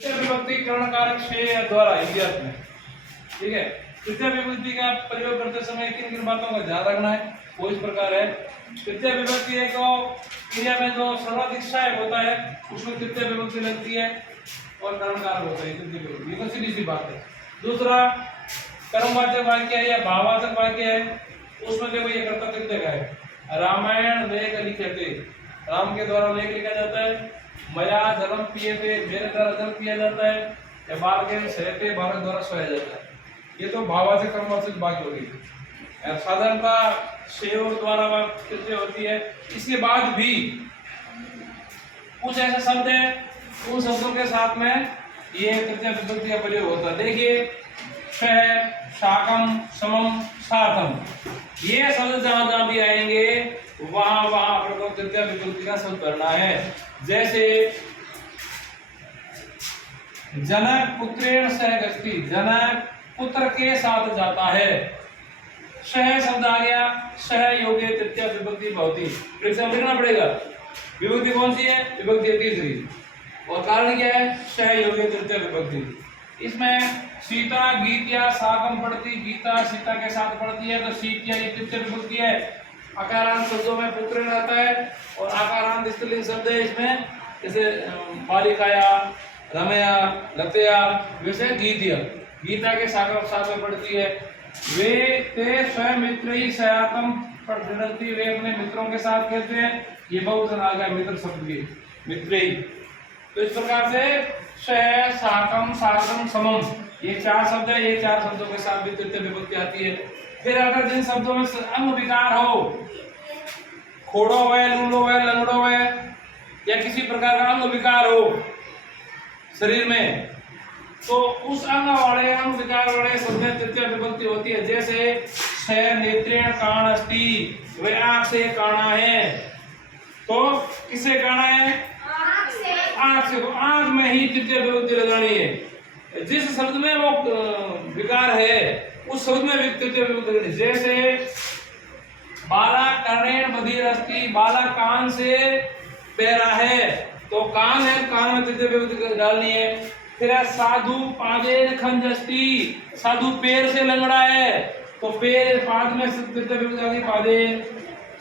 विभक्ति करण कारक से द्वारा इतिहास में, ठीक है। तृतीय विभक्ति का प्रयोग करते समय किन किन बातों का ध्यान रखना है वो इस प्रकार है। तृतीय विभक्ति एक क्रिया में जो सर्वाधिक सहायक होता है उसमें तृतीय विभक्ति लगती है और करण कारक होता है तृतीय विभक्ति, ये तो सीधी सी बात है। दूसरा कर्मवाचक वाक्य है या भाववाचक वाक्य है, उसमें देखो ये कर्ता तृतीय का है। रामायण लेख लिखते, राम के द्वारा लेख लिखा जाता है। मया जलम पियते, मेरे द्वारा जल पिया जाता है। या बालकेन सहते, बालक द्वारा सोया जाता है। ये तो भाववाचक कर्मवाचक वाक्य हो गई। साधारणतः से और द्वारा वाक्य होती है। इसके बाद भी कुछ ऐसे शब्द है उन शब्दों के साथ में ये तृतीय विभक्ति का प्रयोग होता है। देखिए सह, शाकम, समम, सार्थम, ये शब्द जहां जहां भी आएंगे वहां वहां आपको तृतीय विभक्ति का शब्द करना है। जैसे जनक पुत्रेण सह गच्छति, जनक पुत्र के साथ जाता है। सह शब्द आ गया, सह योगे तृतीय विभक्ति भवति। फिर से लिखना पड़ेगा विभक्ति कौन सी है, विभक्ति तीसरी, और कारण क्या है, सह योगे तृतीय विभक्ति। इसमें सीता गीत्या साकम पढ़ती, गीता सीता के साथ पढ़ती है तो सीत्या ये तृतीय विभक्ति है। आकारांत शब्दों में पुत्र रहता है और आकारांत स्त्रीलिंग शब्द है इसमें, जैसे बालिकाया, रमया, लतया, वैसे गीत्या गीता के साथ में पढ़ती है। वे ते स्वयं मित्रई सयातम पढ़ती, वे अपने मित्रों के साथ कहते हैं। ये बहुवचन आ गया मित्र शब्द की, मित्रई। तो इस प्रकार से सह, साकम, सार्धम, समम, ये चार शब्द है। ये चार शब्दों के साथ भी तृतीय विभक्ति आती है। फिर अगर जिन शब्दों में अंग विकार हो, खोड़ो है, लूलो है, लंगड़ो है, या किसी प्रकार का अंग विकार हो शरीर में, तो उस अंग विकार वाले शब्द में तृतीय विभक्ति होती है। जैसे सह नेत्रेण काण अस्ति, वे आंख से काणा है। तो किससे काणा है, आंख से। आंख में ही तृतीय विभक्ति लगानी है। जिस शब्द में वो विकार है उस शब्द में तृतीय विभक्ति लगानी। जैसे बाला कर्णेन बधिर अस्ति, बाला कान से पैरा है, तो कान है, कान में तृतीय विभक्ति डालनी है। फिर साधु पादेन खंजस्ति, साधु पैर से लंगड़ा है तो पैर पाद में तृतीय विभक्ति डालनी, पादेन।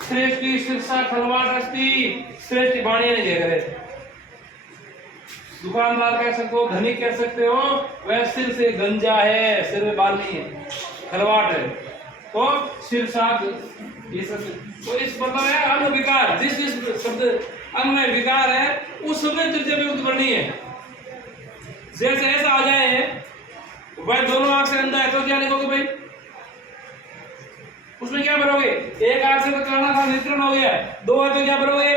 श्रेष्ठी शीर्षा खलवाट अस्ति, श्रेष्ठी बाणी नहीं दे रहे, दुकानदार कह सकते हो, धनिक कह सकते हो, वह सिर से गंजा है, सिर में बाल नहीं है, खलवाट है, तो शीर्षा ये सब। तो इस मतलब है अंग विकार, जिस शब्द अंग में विकार है उस शब्द में तृतीय विभक्ति करनी है। जैसे ऐसा आ जाए वह दोनों आंख से अंधा है तो क्या लिखोगे भाई, उसमें क्या भरोगे, एक आंख से तो काना था, नेत्रण हो गया, दो है तो क्या भरोगे,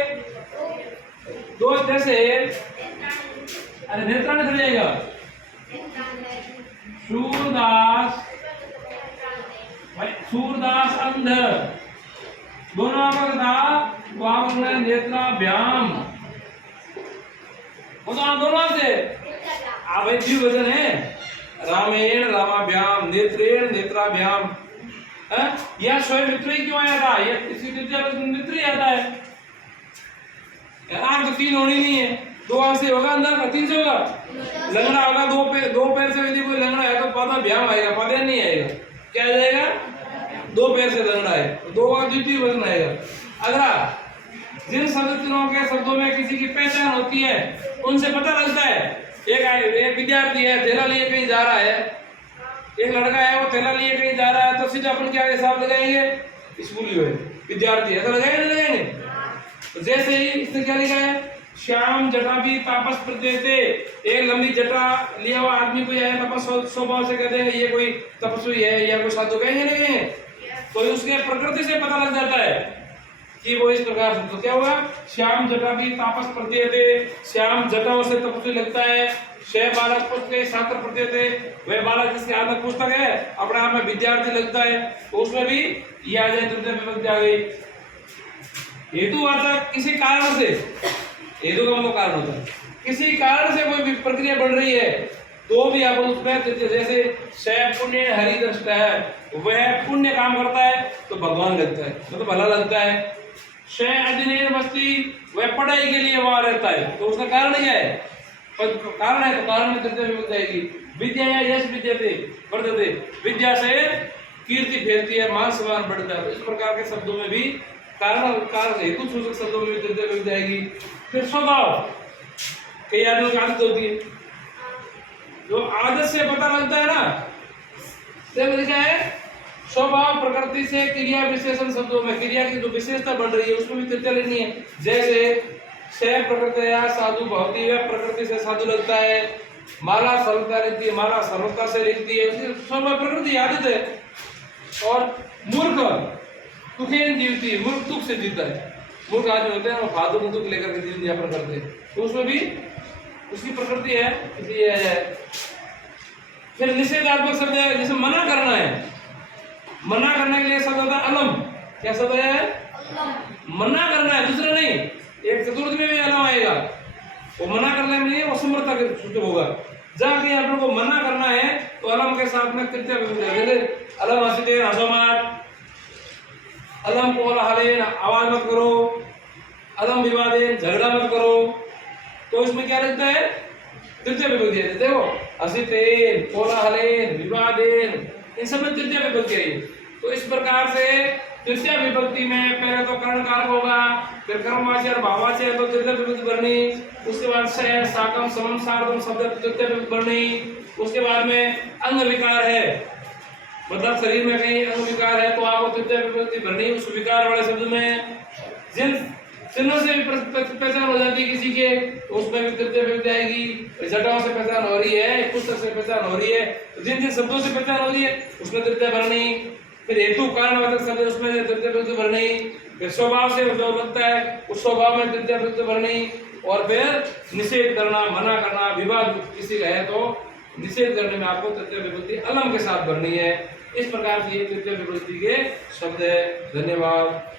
दो। जैसे अरे नेत्रण नहीं जाएगा, सूरदास अंध, दोनों आंखों का था, तो आप नेत्राभ्याम, वो तो आप दोनों से आवेद्य वचन है। रामेण रामाभ्याम, नेत्रेण नेत्राभ्याम। यह स्वयं मित्र ही क्यों आया था, यह इसी मित्र ही आता है। आंख तो तीन होनी नहीं है, दो आंख से होगा, अंदर का तीन से होगा, लंगड़ा होगा, दो पैर से। यदि कोई लंगड़ा है तो पादा भ्याम आएगा, पादा नहीं आएगा, क्या आ जाएगा, दो पैर से लंगड़ा है, दो आंख द्वितीय वचन आएगा। अगला, जिन शब्दों के शब्दों में किसी की पहचान होती है उनसे पता लगता है। एक विद्यार्थी है, थैला लिए कहीं जा रहा है, एक लड़का है वो थैला लिए कहीं जा रहा है, तो सीधा अपन क्या हिसाब लगाएंगे, स्कूली है, विद्यार्थी है, तो लगाएंगे नहीं लगाएंगे। तो जैसे ही इसने क्या लिखा है, श्याम जटा भी तापस प्रत्येते, एक लंबी जटा लिया हुआ आदमी को यह तपस स्वभाव से कहते हैं ये कोई तपस्वी है या कोई साधु, कहेंगे नहीं। तो उसके प्रकृति से पता लग जाता है कि वो इस प्रकार से। तो क्या हुआ, श्याम जटा भी तापस प्रत्येते, श्याम जटाओं से तपस्वी लगता है। शय बालक पुस्तक छात्र प्रत्येते, वह बालक जिसके हाथ में पुस्तक है अपने आप में विद्यार्थी लगता है, तो उसमें भी ये आ जाए, तृतीय विभक्ति आ गई। हेतुवाचक, किसी कारण से, हेतु का मतलब कारण होता है, किसी कारण से कोई प्रक्रिया बढ़ रही है तो भी आप उसमें, जैसे शय पुण्य हरि दृष्ट है, वह पुण्य काम करता है तो भगवान लगता है, मतलब भला लगता है। शय अधीन बस्ती, वह पढ़ाई के लिए वहां रहता है, तो उसका कारण क्या है, कारण है तो कारण में तृतीय विभक्ति आएगी। विद्या या यश विद्यते वर्धते, विद्या से कीर्ति फैलती है, मान सम्मान बढ़ता है। इस प्रकार के शब्दों में भी कारण कारण हेतु सूचक शब्दों में भी तृतीय विभक्ति आएगी। फिर स्वभाव, कई आदमियों की आदत होती है, जो आदत से पता लगता है ना, तो क्या है स्वभाव प्रकृति से क्रिया विशेषण शब्दों में क्रिया की जो विशेषता बढ़ रही है उसमें भी तृतीय लेनी है। जैसे से प्रकृति या साधु भवती, वह प्रकृति से साधु लगता है, माला सरलता रहती है, माला सरलता से रहती है, उसकी स्वभाव प्रकृति आदत है। और मूर्ख दुखेन जीवती है, मूर्ख दुख से जीता है। मूर्ख आदमी होते हैं वो फालतू में दुख लेकर के जीवन यापन करते हैं, तो उसमें भी उसकी प्रकृति है, इसलिए है। फिर निषेधात्मक शब्द है, जैसे मना करना है, मना करने के लिए शब्द होता है अलम। क्या शब्द है? मना करना है, दूसरा नहीं। एक चतुर्थ में भी अलम आएगा, वो मना करने में नहीं, वो समर्था के सूचक होगा। जहाँ कहीं आप लोग को मना करना है तो अलम के साथ में तृतीय विभक्ति है। अलम हसीते हंसो मत, अलम कोलाहलेन आवाज मत करो, अलम विवादेन झगड़ा मत करो, तो इसमें क्या लगता है? तृतीय विभक्ति है। देखो हसीतेन, कोलाहलेन, विवादेन, इन सब में तृतीय विभक्ति है। तो इस प्रकार से तृतीय विभक्ति में पहले तो कर्ण कारक होगा, फिर कर्मवाची और भाववाची है तो तृतीय विभक्ति वर्णी, उसके बाद से साकम समम सार्धम शब्द तृतीय विभक्ति वर्णी, उसके बाद में अंग विकार है, मतलब शरीर में कहीं अंग विकार है तो आपको तृतीय विभक्ति वर्णी। उस विकार वाले शब्द में जिन चिन्हों से पहचान हो जाती है किसी के, तो उसमें भी तृतीय विभक्ति आएगी। जटाओं से पहचान हो रही है, पुस्तक से पहचान हो रही है, तो जिन जिन शब्दों से पहचान हो रही है उसमें तृतीय वर्णी। फिर हेतु कारणवाचक शब्द उसमें तृतीय विभक्ति वर्णी। फिर स्वभाव से जो लगता है उस स्वभाव में तृतीय विभक्ति वर्णी। और फिर निषेध करना, मना करना, विवाद किसी का है तो निषेध करने में आपको तृतीय विभक्ति अलम के साथ भरनी है। इस प्रकार की तृतीय विभक्ति के शब्द है। धन्यवाद।